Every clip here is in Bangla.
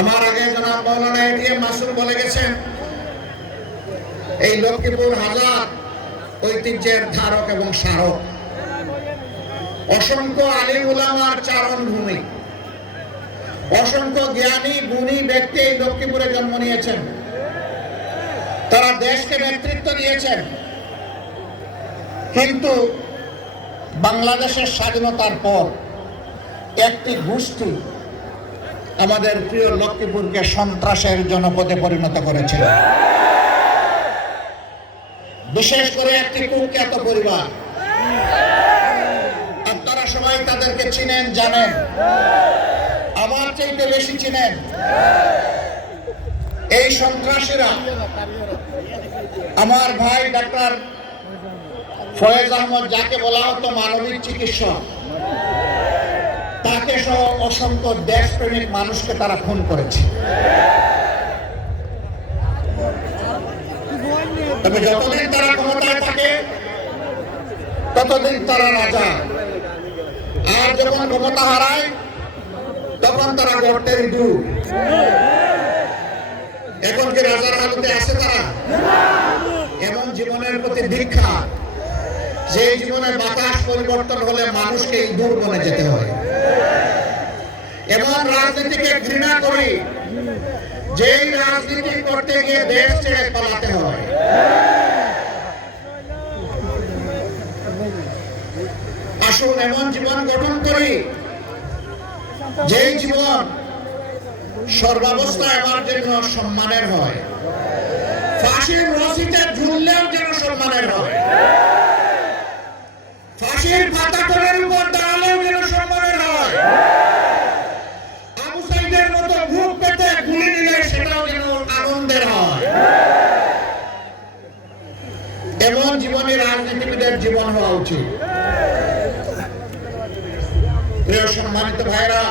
আমার আগে জনাব মৌলানা এটিএম মাসুম বলে গেছেন, এই লক্ষ্মীপুর হাজার ঐতিহ্যের ধারক এবং স্মারক। অসংখ্য আলী উলামার চারণ ভূমি অসংখ্য জ্ঞানী, গুণী ব্যক্তি এই লক্ষ্মীপুরে জন্ম নিয়েছেন। তারা দেশকে নেতৃত্ব দিয়েছেন। কিন্তু বাংলাদেশের স্বাধীনতার পর একটি গোষ্ঠী আমাদের প্রিয় লক্ষ্মীপুরকে সন্ত্রাসের জনপদে পরিণত করেছিল। বিশেষ করে একটি কুখ্যাত পরিবার। আপনারা সবাই তাদেরকে চিনেন, জানেন। আমার চাইতে বেশি চিনেন। এই সন্ত্রাসীরা আমার ভাই ডাক্তার ফয়েজ আহমদ যাকে বলা হতো মানবিক চিকিৎসক তাকে সহ অসংখ্য দেশপ্রেমিক মানুষকে তারা খুন করেছে। তবে যতদিন তারা ক্ষমতায় থাকে, ততদিন তারা রাজা। আর যখন ক্ষমতা হারায়, তখন তারা গর্তের দূর এখন কি রাজার হালতে আছে তারা? এমন জীবনের প্রতি দীক্ষা যে জীবনের বাতাস পরিবর্তন হলে মানুষকে ইঁদুর বনে যেতে হয়। এবং রাজনীতিকে ঘৃণা করি, যেই রাজনীতি করতে গিয়ে দেশ ছেড়ে পালাতে হয়। আসুন এমন জীবন গঠন করি, যেই জীবন সর্বাবস্থায় আমার জন্য সম্মানের হয়। ফাঁসির রসিতে ঝুললেও যেন সম্মানের হয়। ফাঁসির ফাতাকরের উপর দাঁড়ালেও যেন সম্মানের হয়। আবু সাইদের মতো ভূত পেতে গুলি নিলে সেটাও যেন আনন্দের হয়। এমন জীবনে রাজনীতিবিদের জীবন হওয়া উচিত। প্রিয় সম্মানিত ভাইরা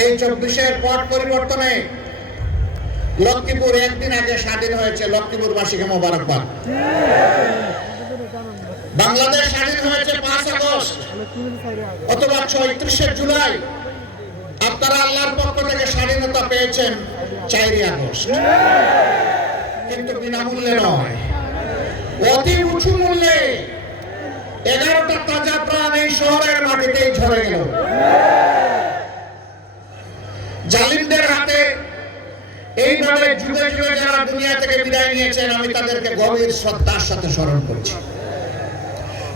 এই চব্বিশের পট পরিবর্তনে লক্ষ্মীপুর একদিন আগে স্বাধীন হয়েছে লক্ষ্মীপুরবাসীকে মোবারকবাদ। বাংলাদেশ স্বাধীন হয়েছে পাঁচ আগস্ট অথবা ছয়ত্রিশে জুলাই। আপনারা আল্লাহর পক্ষ থেকে স্বাধীনতা পেয়েছেন চারই আগস্ট। কিন্তু বিনামূল্যে নয়। অতি উঁচু মূল্যে এগারোটা তাজা প্রাণ এই শহরের মাটিতেই ঝরে গেল। জালিমদের হাতে এইভাবে যুগে যুগে যারা দুনিয়া থেকে বিদায় নিয়েছেন, আমি তাদেরকে গভীর শ্রদ্ধার সাথে স্মরণ করছি।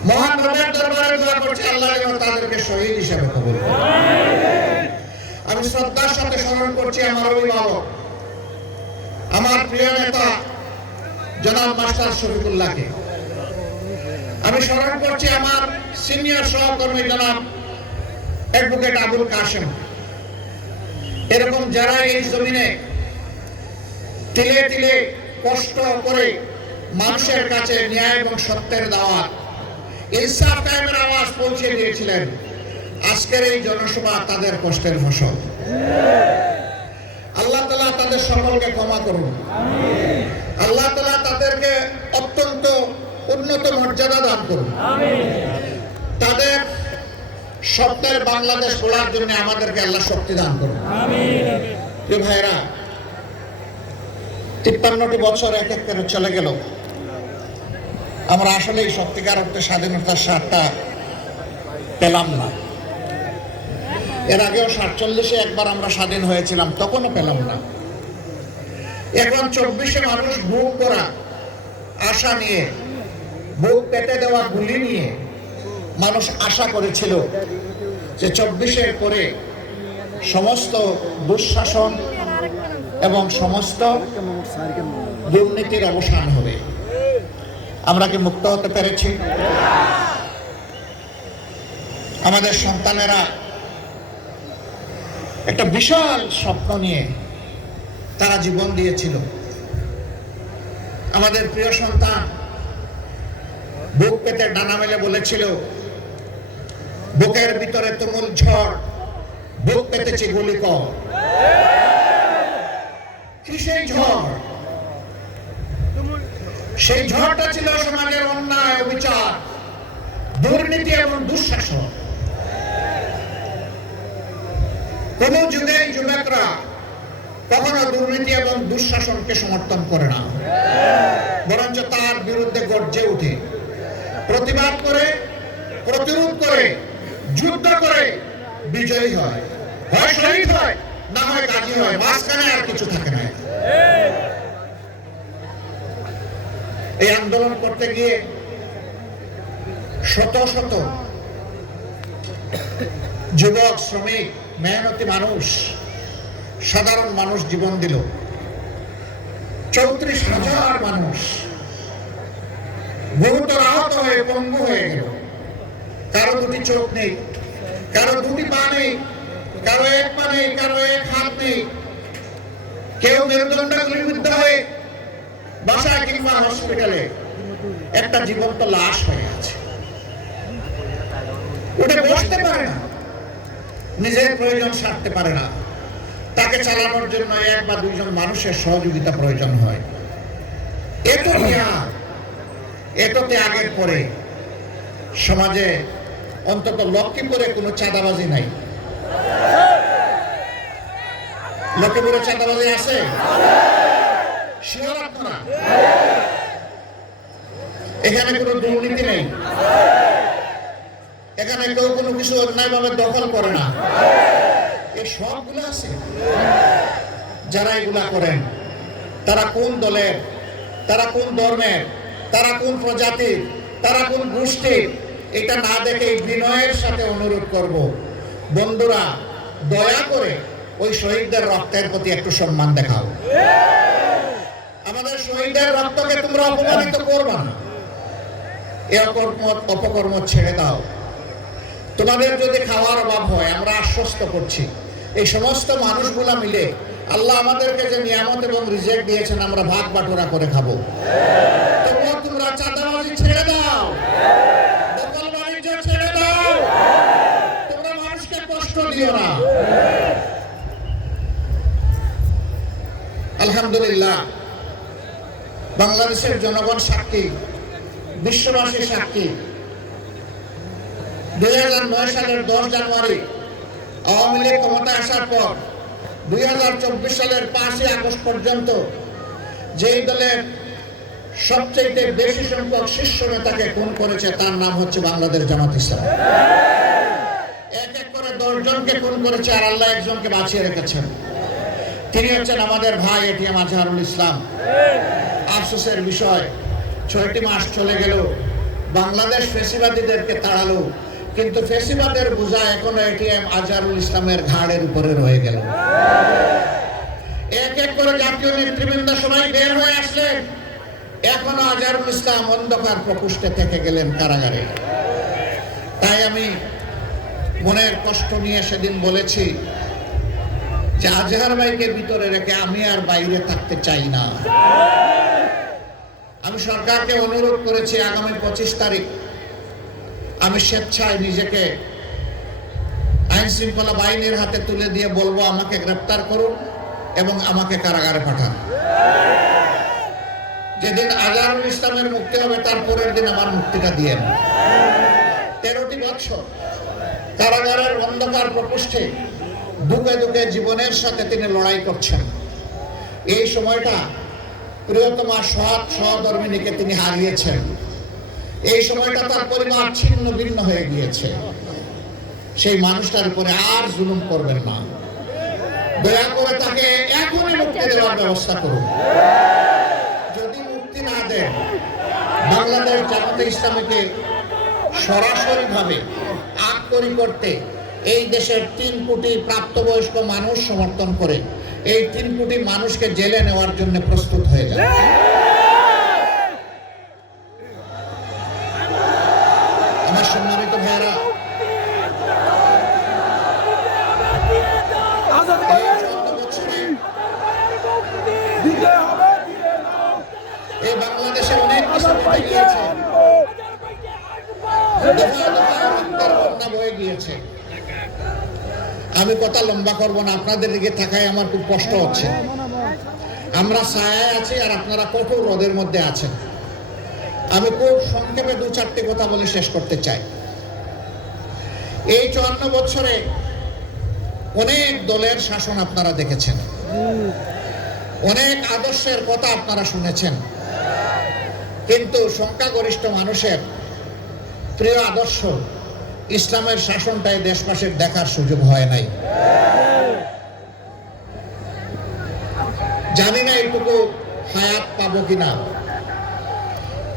মহান রবের দরবারে দোয়া করছি, আল্লাহ যেন তাদেরকে শহীদ হিসেবে কবুল আমি শ্রদ্ধার সাথে স্মরণ করছি আমার অভিভাবক, আমার প্রিয় নেতা, জনাব মাস্টার শফিকুল্লাহকে। আমি স্মরণ করছি আমার সিনিয়র সহকর্মী জনাব অ্যাডভোকেট আবুল কাশেম। এরকম যারা এই জমিনে তিলে তিলে কষ্ট করে মানুষের কাছে ন্যায় এবং সত্যের দাওয়াত ইনসাফ আওয়াজ পৌঁছে দিয়েছিলেন। আজকের এই জনসভা তাদের কষ্টের ফসল। আল্লাহ তালা তাদের সকলকে ক্ষমা করুন। আল্লাহ তালা তাদেরকে অত্যন্ত উন্নত মর্যাদা দান করুন। তাদের স্বপ্নের বাংলাদেশ গড়ার জন্য আমাদেরকে আল্লাহ শক্তি দান করুন। ভাইরা তিপ্পান্নটি বছর এক এক করে চলে গেল। আমরা আসলে এই সত্যিকার অর্থে স্বাধীনতার স্বাদটা পেলাম না। এর আগেও সাতচল্লিশে একবার আমরা স্বাধীন হয়েছিলাম, তখনও পেলাম না। এখন চব্বিশে মানুষ বুক করা, আশা নিয়ে বুক পেতে দেওয়া গুলি নিয়ে মানুষ আশা করেছিল যে চব্বিশের পরে সমস্ত দুঃশাসন এবং সমস্ত দুর্নীতির অবসান হবে। আমরা কি মুক্ত হতে পেরেছি? আমাদের সন্তানেরা একটা বিশাল স্বপ্ন নিয়ে তারা জীবন দিয়েছিল। আমাদের প্রিয় সন্তান বুক পেতে ডানা মেলে বলেছিল, বুকের ভিতরে তুমুল ঝড়, বুক পেতেছি গুলি কর। কি সেই ঝড়? সেই ঝড়টা ছিল সমাজের অন্যায় অবিচার, দুর্নীতি এবং দুঃশাসন। কোন যুগেই যুবকরা কখনো দুর্নীতি এবং দুঃশাসনকে সমর্থন করে না। বরঞ্চ তার বিরুদ্ধে গর্জে উঠে প্রতিবাদ করে, প্রতিরোধ করে, যুদ্ধ করে বিজয়ী হয়। হয় শহীদ হয়, না হয় গাজী হয়। মাঝখানে আর কিছু থাকে না। এই আন্দোলন করতে গিয়ে শত শত যুবক, শ্রমিক, মেহনতি মানুষ, সাধারণ মানুষ জীবন দিল। চৌত্রিশ হাজার মানুষ গুরুতর আহত হয়ে পঙ্গু হয়ে গেল। কারও দুটি চোখ নেই, কারও দুটি পা নেই, কারও এক পা নেই, কারও এক হাত নেই। কেউ মেরুদণ্ড গুলিবিদ্ধ হয়ে বাসায় কিংবা হসপিটালে একটা জীবন্ত লাশ হয়ে আছে। উঠে বসতে পারে না। নিজের প্রয়োজন সারতে পারে না। তাকে চালানোর জন্য এক বা দুইজন মানুষের সহযোগিতা প্রয়োজন হয়। এত ত্যাগ এত ত্যাগের পরে সমাজে অন্তত লক্ষ্মীপুরে কোনো চাঁদাবাজি নাই। লক্ষ্মীপুরে চাঁদাবাজি আছে? এখানে কোনো দুর্নীতি নেই। এখানে কেউ কোনো কিছু অন্যায়ভাবে দখল করে না। সবগুলো আছে। যারা এগুলা করেন, তারা কোন দলের তারা কোন ধর্মের তারা কোন প্রজাতির তারা কোন গোষ্ঠীর এটা না দেখে বিনয়ের সাথে অনুরোধ করব। বন্ধুরা, দয়া করে ওই শহীদদের রক্তের প্রতি একটু সম্মান দেখাও। আমাদের শহীদদের রক্তকে তোমরা অপমানিত করবা না। এ অকর্ম অপকর্ম ছেড়ে দাও। তোমাদের যদি খাওয়ার অভাব হয়, আমরা আশ্বস্ত করছি। এই সমস্ত মানুষগুলা মিলে আল্লাহ আমাদেরকে যে নিয়ামত এবং রিজেক্ট দিয়েছেন, আমরা ভাগ বাটোরা করে খাব। তোমরা চাঁদাবাজি ছেড়ে দাও। ছেড়ে দাও। তোমরা মানুষকে আলহামদুলিল্লাহ। বাংলাদেশের জনগণ সাক্ষী বিশ্ববাসী সাক্ষী। দুই হাজার নয় সালের দশ জানুয়ারি আওয়ামী লীগ ক্ষমতা আসার পর দুই হাজার চব্বিশ সালের পাঁচই আগস্ট পর্যন্ত যেই দলের সবচেয়ে বেশি সংখ্যক শীর্ষ নেতাকে খুন করেছে, তার নাম হচ্ছে বাংলাদেশ জামাত ইসলাম। এক এক করে দশজনকে খুন করেছে আর আল্লাহ একজনকে বাঁচিয়ে রেখেছেন। তিনি হচ্ছেন আমাদের ভাই এটিএম আজহারুল ইসলাম। আফসোসের বিষয়, ছয়টি মাস চলে গেল, বাংলাদেশ ফেসিবাদীদেরকে তাড়ালো, কিন্তু ফেসিবাদের বোঝা এখনও এটিএম আজহারুল ইসলামের ঘাড়ের উপরে রয়ে গেল। এক এক করে জাতীয় নেতৃবৃন্দ সবাই বের হয়ে আসলেন। এখনও আজহারুল ইসলাম অন্ধকার প্রকোষ্ঠে থেকে গেলেন কারাগারে। তাই আমি মনের কষ্ট নিয়ে সেদিন বলেছি যে আজহার ভাইকে ভিতরে রেখে আমি আর বাইরে থাকতে চাই না। আমি সরকারকে অনুরোধ করেছি আগামী পঁচিশ তারিখ আমি স্বেচ্ছায় নিজেকে আইন শৃঙ্খলা বাহিনীর হাতে তুলে দিয়ে বলব, আমাকে গ্রেপ্তার করুন এবং আমাকে কারাগারে পাঠান। যেদিন আজহারুল ইসলামের মুক্তি হবে, তার পরের দিন আমার মুক্তিটা দিয়ে তেরোটি বছর কারাগারের অন্ধকার প্রকোষ্ঠে দুঃখে দুঃখে জীবনের সাথে তিনি লড়াই করছেন। এই সময়টা প্রিয়তমা সৎ সহধর্মিনীকে তিনি হারিয়েছেন। এই সময়টা তার পরিবার ছিন্ন ভিন্ন হয়ে গিয়েছে। সেই মানুষটার উপরে আর জুলুম করবেন না। দয়া করে তাকে এখনই মুক্তি দেওয়ার ব্যবস্থা করুন। যদি মুক্তি না দেন, বাংলাদেশ জামাতে ইসলামীকে সরাসরি ভাবে আক্ষরি করতে এই দেশের তিন কোটি প্রাপ্তবয়স্ক মানুষ সমর্থন করে। এই তিন কোটি মানুষকে জেলে নেওয়ার জন্য প্রস্তুত হয়ে যায় আমার সম্মানিত ভাইয়েরা এই বাংলাদেশে অনেক কিছু গিয়েছে বয়ে গিয়েছে। আমি কথা লম্বা করব না, আপনাদের দিকে থাকায় আমার খুব কষ্ট হচ্ছে। আমরা ছায়ায় আছি আর আপনারা কঠোর রোদের মধ্যে আছেন। আমি খুব সংক্ষেপে দু চারটি কথা বলে শেষ করতে চাই। এই চুয়ান্ন বছরে অনেক দলের শাসন আপনারা দেখেছেন। অনেক আদর্শের কথা আপনারা শুনেছেন। কিন্তু সংখ্যাগরিষ্ঠ মানুষের প্রিয় আদর্শ ইসলামের শাসনটাই দেশবাসীর দেখার সুযোগ হয় নাই। জানি না এইটুকু হায়াত পাবো কিনা।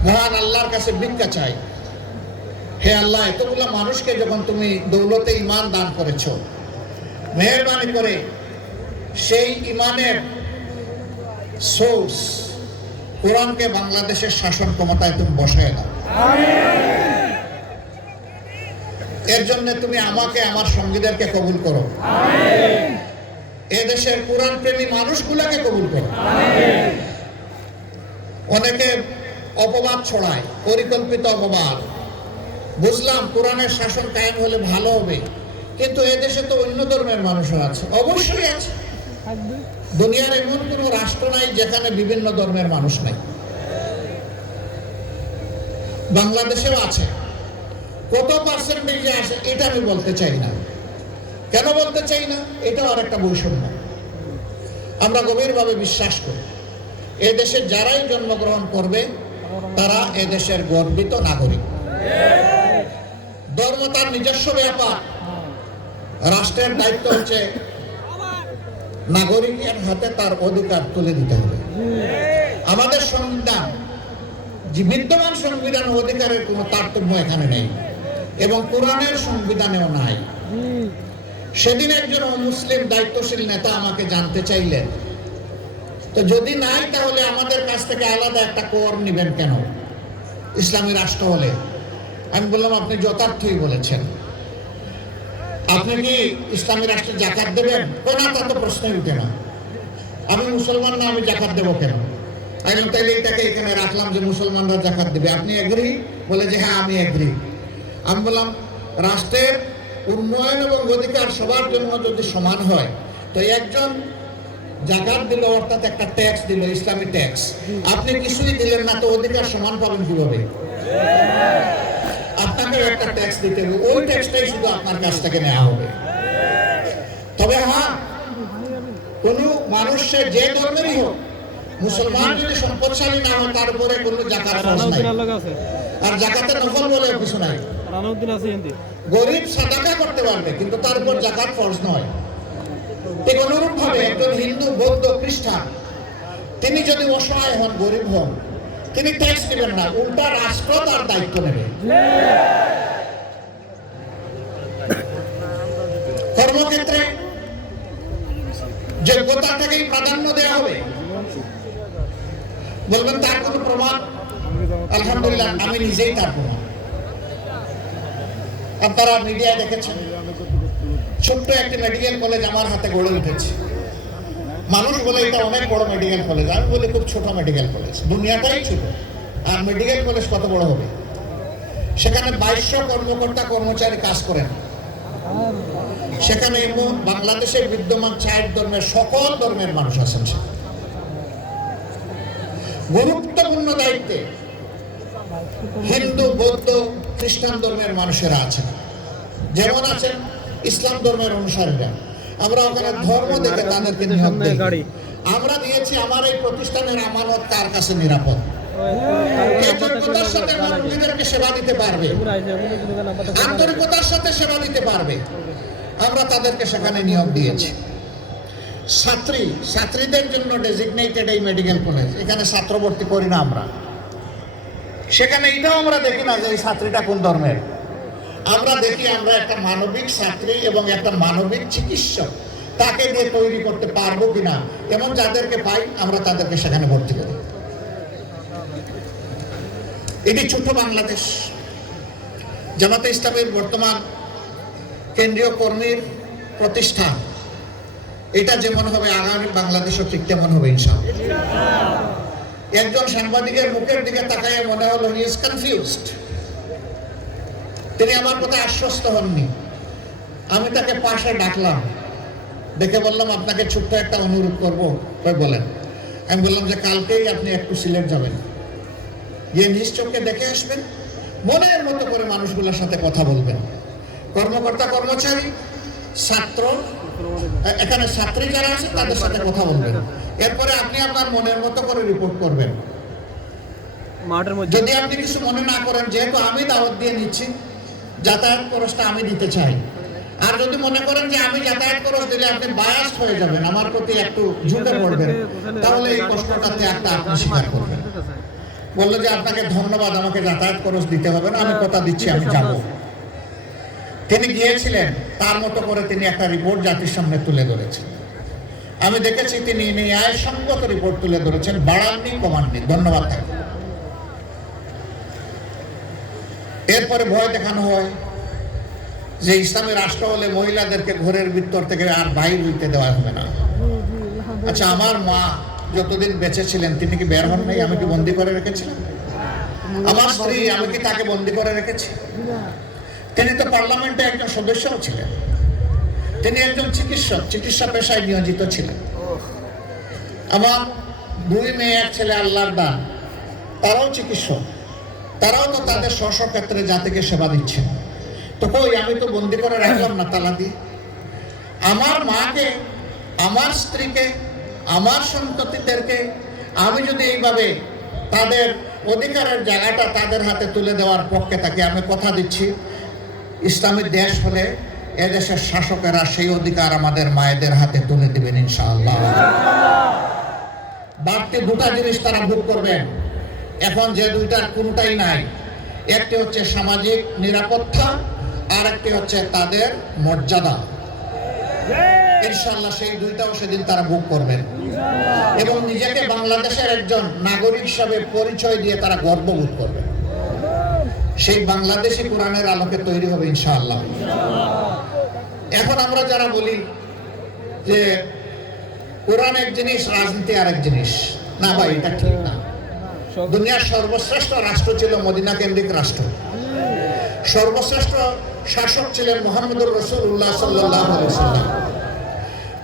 মহান আল্লাহর কাছে ভিক্ষা চাই। হে আল্লাহ, এতগুলো মানুষকে যখন তুমি দৌলতে ইমান দান করেছ, মেহরবানি করে সেই ইমানের সোর্স কোরআনকে বাংলাদেশের শাসন ক্ষমতায় তুমি বসায় দাও। এর জন্য তুমি আমাকে, আমার সঙ্গীদেরকে কবুল করো। এদেশের দেশের কোরআন প্রেমী মানুষগুলোকে কবুল করো। অনেকে অপবাদ ছড়ায়, পরিকল্পিত অপবাদ। বুঝলাম কোরআনের শাসন কায়েম হলে ভালো হবে, কিন্তু এদেশে তো অন্য ধর্মের মানুষও আছে। অবশ্যই আছে। দুনিয়ার এমন কোনো রাষ্ট্র নাই যেখানে বিভিন্ন ধর্মের মানুষ নাই। বাংলাদেশেও আছে। কত পার্সেন্টেজে আছে এটা আমি বলতে চাই না। কেন বলতে চাই না? এটাও আর একটা বৈষম্য। আমরা গভীরভাবে বিশ্বাস করি, এ দেশে যারাই জন্মগ্রহণ করবে, তারা এদেশের গর্বিত নাগরিক। ধর্ম তার নিজস্ব ব্যাপার। রাষ্ট্রের দায়িত্ব হচ্ছে নাগরিকের হাতে তার অধিকার তুলে দিতে হবে। আমাদের সংবিধান বিদ্যমান সংবিধান অধিকারের কোনো তারতম্য এখানে নেই। এবং কোরআনের সংবিধানেও নাই। সেদিন একজন মুসলিম দায়িত্বশীল নেতা আমাকে জানতে চাইলেন তো যদি নাই তাহলে আমাদের কাছ থেকে আলাদা একটা কর নেবেন কেন ইসলামী রাষ্ট্র হলে আমি বললাম আপনি যথার্থই বলেছেন। আপনি কি ইসলামী রাষ্ট্রে জাকাত দেবেন? কোনা তা তো প্রশ্নই উঠে না। আমি মুসলমান না আমি জাকাত দেবো কেন? আমি তাইলে এটাকে এখানে রাখলাম যে মুসলমানরা জাকাত দেবে। আপনি এগ্রি? বলে যে হ্যাঁ আমি এগ্রি। আমি বললাম, রাষ্ট্রের উন্নয়ন এবং অধিকার সবার জন্য যদি সমান হয়, তো একজন জাকাত দিল অর্থাৎ একটা ট্যাক্স দিল, ইসলামী ট্যাক্স আপনি কিছুই দিলেন না, তো অধিকার সমান পাবেন কীভাবে? আপনাকে একটা ট্যাক্স দিতে হবে। ওই ট্যাক্সটাই শুধু আপনার কাছ থেকে নেওয়া হবে। তবে হ্যাঁ কোন মানুষের যে ধর্মেরই হোক, মুসলমান যদি সম্পদশালী না হয়, তার উপরে কোনো জাকাত নাই। আর জাকাতের নফল বলে কিছু নাই। গরিব সাদাকা করতে পারবে, কিন্তু তার উপর জাকাত ফরজ নয়। ঠিক অনুরূপ ভাবে একজন হিন্দু, বৌদ্ধ, খ্রিস্টান, তিনি যদি অসহায় হন, গরিব হন, তিনি ট্যাক্স দিবেন না, উল্টা রাষ্ট্র তার দায়িত্ব নেবে। কর্মক্ষেত্রে যোগ্যতাটাকেই প্রাধান্য দেওয়া হবে। বলবেন, তার কোনো প্রমাণ? আলহামদুলিল্লাহ, আমি নিজেই তার প্রমাণ। আপনারা মিডিয়ায় দেখেছেন? ছোট্ট একটি মেডিকেল কলেজ আমার হাতে গড়ে উঠেছে। মানুষ বলে এটা অনেক বড় মেডিকেল কলেজ আমি বলি খুব ছোট মেডিকেল কলেজ দুনিয়াটাই ছোট। আর মেডিকেল কলেজ কত বড় হবে? সেখানে বাইশশো কর্মকর্তা, কর্মচারী কাজ করেন। সেখানে বাংলাদেশে বিদ্যমান চার ধর্মের সকল ধর্মের মানুষ আছেন গুরুত্বপূর্ণ দায়িত্বে হিন্দু, বৌদ্ধ খ্রিস্টান ধর্মের মানুষেরা আছেন যেমন আছেন ইসলাম ধর্মের অনুসারীরা আমরা ওখানে ধর্ম দেখে তাদেরকে নিয়োগ দিই আমরা দিয়েছি আমার এই প্রতিষ্ঠানের আমানত কার কাছে নিরাপদ এই সাথে আমার সেবা দিতে পারবে আন্তরিকতার সাথে সেবা দিতে পারবে আমরা তাদেরকে সেখানে নিয়োগ দিয়েছি ছাত্রী ছাত্রীদের জন্য ডেজিগনেটেড এই মেডিকেল কলেজ এখানে ছাত্র ভর্তি করি না আমরা সেখানে এটাও আমরা দেখি না যে এই ছাত্রীটা কোন ধর্মের। আমরা দেখি আমরা একটা মানবিক ছাত্রী এবং একটা মানবিক চিকিৎসক। তাকে দিয়ে তৈরি করতে পারব কিনা এবং যাদেরকে পাই, আমরা তাদেরকে সেখানে ভর্তি করি। এটি ছোট বাংলাদেশ। জামাতে ইসলামের বর্তমান কেন্দ্রীয় কর্মীর প্রতিষ্ঠান। এটা যেমন হবে, আগামী বাংলাদেশও ঠিক তেমন হবে, ইনশাআল্লাহ। একজন সাংবাদিকের মুখের দিকে তাকায় মনে হলো ইজ কনফিউজড তিনি আমার কথা আশ্বস্ত হননি। আমি তাকে পাশে ডাকলাম। দেখে বললাম, আপনাকে ছোট্ট একটা অনুরোধ করব। বলেন। আমি বললাম যে, কালকেই আপনি একটু সিলেট যাবেন। গিয়ে নিজ চোখে দেখে আসবেন। মনের মতো করে মানুষগুলোর সাথে কথা বলবেন। কর্মকর্তা কর্মচারী ছাত্র এখানে ছাত্রী যারা আছে তাদের সাথে কথা বলবেন। এরপরে আপনি আপনার মনের মতো করে রিপোর্ট করবেন। যদি আপনি কিছু মনে না করেন যেহেতু আমি দাওয়াত দিয়ে নিচ্ছি যাতায়াত খরচটা আমি দিতে চাই। আর যদি মনে করেন যে আমি যাতায়াত খরচ দিলে আপনি বায়াস হয়ে যাবেন আমার প্রতি একটু ঝুঁকে পড়বেন তাহলে এই কষ্টটা ত্যাগটা আপনি স্বীকার করবেন। বলল যে আপনাকে ধন্যবাদ আমাকে যাতায়াত খরচ দিতে হবে না আমি কথা দিচ্ছি আমি যাব। তিনি গিয়েছিলেন, তার মতো করে তিনি একটা রিপোর্ট জাতির সামনে তুলে ধরেছেন। আমি দেখেছি তিনি ন্যায়সঙ্গত রিপোর্ট তুলে ধরেছেন, বাড়াননি, কমাননি। ধন্যবাদ তাকে। এরপরে ভয় দেখানো হয় যে ইসলামী রাষ্ট্র হলে মহিলাদেরকে ঘরের ভিতর থেকে আর বাইর হইতে দেওয়া হবে না। আচ্ছা আমার মা যতদিন বেঁচে ছিলেন, তিনি কি বের হন নাই? আমি কি বন্দি করে রেখেছিলাম? আমার স্ত্রী, আমি কি তাকে বন্দি করে রেখেছি? তিনি তো পার্লামেন্টে একজন সদস্যও ছিলেন। তিনি একজন চিকিৎসক, চিকিৎসা পেশায় নিয়োজিত ছিলেন। আমার দুই মেয়ে এক ছেলে আল্লাহর দান, তারাও চিকিৎসক। তারাও তো তাদের স্ব ক্ষেত্রে জাতিকে সেবা দিচ্ছেন। তো কই, আমি তো বন্দি করে রাখলাম না, তালা দিয়ে। আমার মাকে, আমার স্ত্রীকে, আমার সন্ততিদেরকে আমি যদি এইভাবে তাদের অধিকারের জায়গাটা তাদের হাতে তুলে দেওয়ার পক্ষে থাকি, আমি কথা দিচ্ছি। ইসলামী দেশ হলে এদেশের শাসকেরা সেই অধিকার আমাদের মায়েদের হাতে তুলে দেবেন ইনশাআল্লাহ। বাড়তি দুটা জিনিস তারা ভোগ করবেন। এখন যে দুইটার কোনটাই নাই। একটি হচ্ছে সামাজিক নিরাপত্তা আর একটি হচ্ছে তাদের মর্যাদা। ইনশাল্লাহ সেই দুইটাও সেদিন তারা ভোগ করবেন। এবং নিজেকে বাংলাদেশের একজন নাগরিক হিসাবে পরিচয় দিয়ে তারা গর্ববোধ করবেন। সেই বাংলাদেশি কোরআনের আলোকে তৈরি হবে ইনশাআল্লাহ। এখন আমরা যারা বলি যে কোরআন এক জিনিস রাজনীতি আরেক জিনিস। না ভাই এটা ঠিক না। দুনিয়ার সর্বশ্রেষ্ঠ রাষ্ট্র ছিল মদিনা কেন্দ্রিক রাষ্ট্র। সর্বশ্রেষ্ঠ শাসক ছিলেন মোহাম্মদুর রসুল্লাহ সাল্লাহ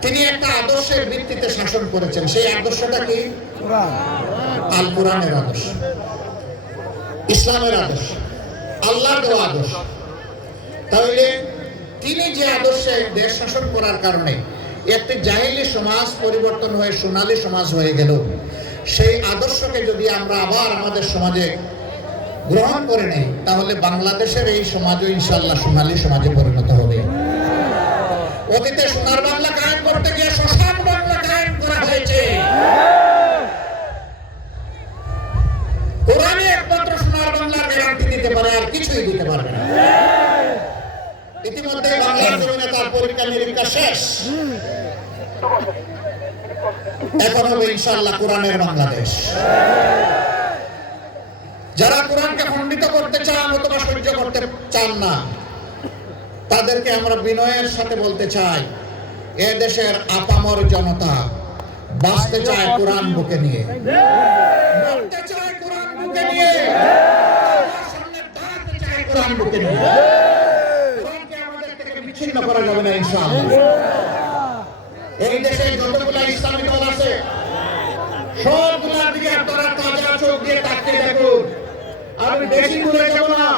তিনি একটা আদর্শের ভিত্তিতে শাসন করেছেন। সেই আদর্শটা কি? আল কোরআনের আদর্শ। ইসলামের আদর্শ। আল্লাহর দেওয়া আদর্শ। তাহলে তিনি যে আদর্শে দেশ শাসন করার কারণে একটি জাহিলি সমাজ পরিবর্তন হয়ে সোনালী সমাজ হয়ে গেল, সেই আদর্শকে যদি আমরা আবার আমাদের সমাজে গ্রহণ করে নেই, তাহলে বাংলাদেশের এই সমাজও ইনশাল্লাহ সোনালী সমাজে পরিণত হবে। অতীতে সোনার বাংলা কায়েম করতে গিয়ে শ্মশান বাংলা কায়েম করা হয়েছে কোরআনে একমাত্র সোনার বাংলার গ্যারান্টি দিতে পারে আর কিছুই দিতে পারবে না। ইতিমধ্যে বাংলার জমিনে পরীক্ষা নিরীক্ষা শেষ। এখন হবে ইনশাল্লাহ কোরআনের বাংলাদেশ। যারা কোরআনকে খণ্ডিত করতে চান অথবা সহ্য করতে চান না, তাদেরকে আমরা বিনয়ের সাথে বলতে চাই, এ দেশের আপামর জনতা বাঁচতে চায় কোরআন বুকে নিয়ে। মরতে চায় কোরআন বুকে নিয়ে আল্লাহর সামনে দাঁড়াতে চায় কোরআন বুকে নিয়ে বিচ্ছিন্ন করা যাবে না, ইনশাআল্লাহ। এই দেশে যতগুলা ইসলামী দল আছে, সবগুলার দিকে আপনারা তাজা চোখ দিয়ে তাকিয়ে দেখুন। আমি বেশি দূরে যাব না,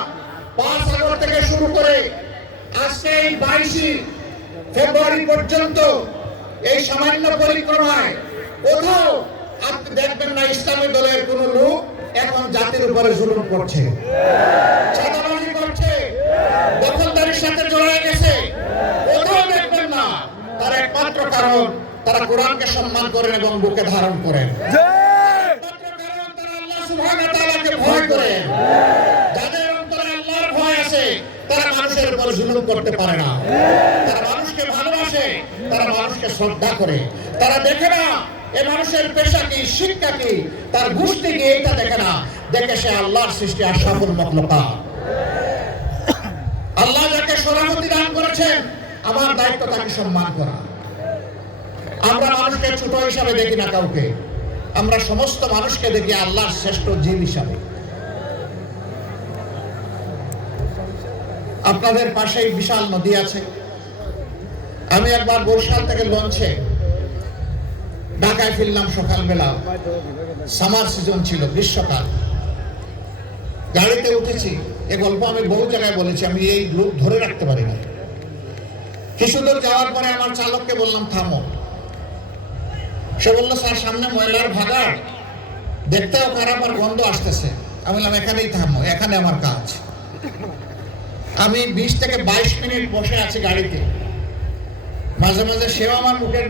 পাঁচ আগস্ট থেকে শুরু করে আজকে এই বাইশে ফেব্রুয়ারি পর্যন্ত এই সামান্য পরিক্রমায় কোথাও আপনি দেখবেন না ইসলামী দলের কোন লোক এখন জাতির উপরে জুলুম করছে। করছে দখলদারির সাথে জড়ায় গেছে। কোথাও দেখবেন না তার একমাত্র কারণ তারা কোরআনকে সম্মান করেন এবং বুকে ধারণ করেন। মানুষকে ভালোবাসে, তারা মানুষকে শ্রদ্ধা করে। তারা দেখে না, এ মানুষের পেশা কি, শিক্ষা তার গোষ্ঠী কি, এটা দেখে না। দেখে সে আল্লাহর সৃষ্টি আশরাফুল মখলুকা আল্লাহ যাকে সরামতি দান করেছেন, আমার দায়িত্ব তাকে সম্মান করা। আমরা মানুষকে ছোট হিসাবে দেখি না কাউকে। আমরা সমস্ত মানুষকে দেখি আল্লাহর শ্রেষ্ঠ জীব হিসাবে। আপনাদের পাশেই বিশাল নদী আছে। আমি একবার বরিশাল থেকে লঞ্চে ঢাকায় ফিরলাম সকালবেলা। সামার সিজন ছিল, গ্রীষ্মকাল। গাড়িতে উঠেছি। এ গল্প আমি বহু জায়গায় বলেছি, আমি এই গ্রুপ ধরে রাখতে পারি না কিছু দূর যাওয়ার পরে আমার চালককে বললাম, থামো। সে বলল, স্যার, সামনে ময়লার ভাগাড় দেখতেও খারাপ আর গন্ধ আসতেছে। আমি বললাম, এখানেই থামো, এখানে আমার কাজ। আমি বিশ থেকে বাইশ মিনিট বসে আছি গাড়িতে। মাঝে মাঝে সেও আমার মুখের দিকে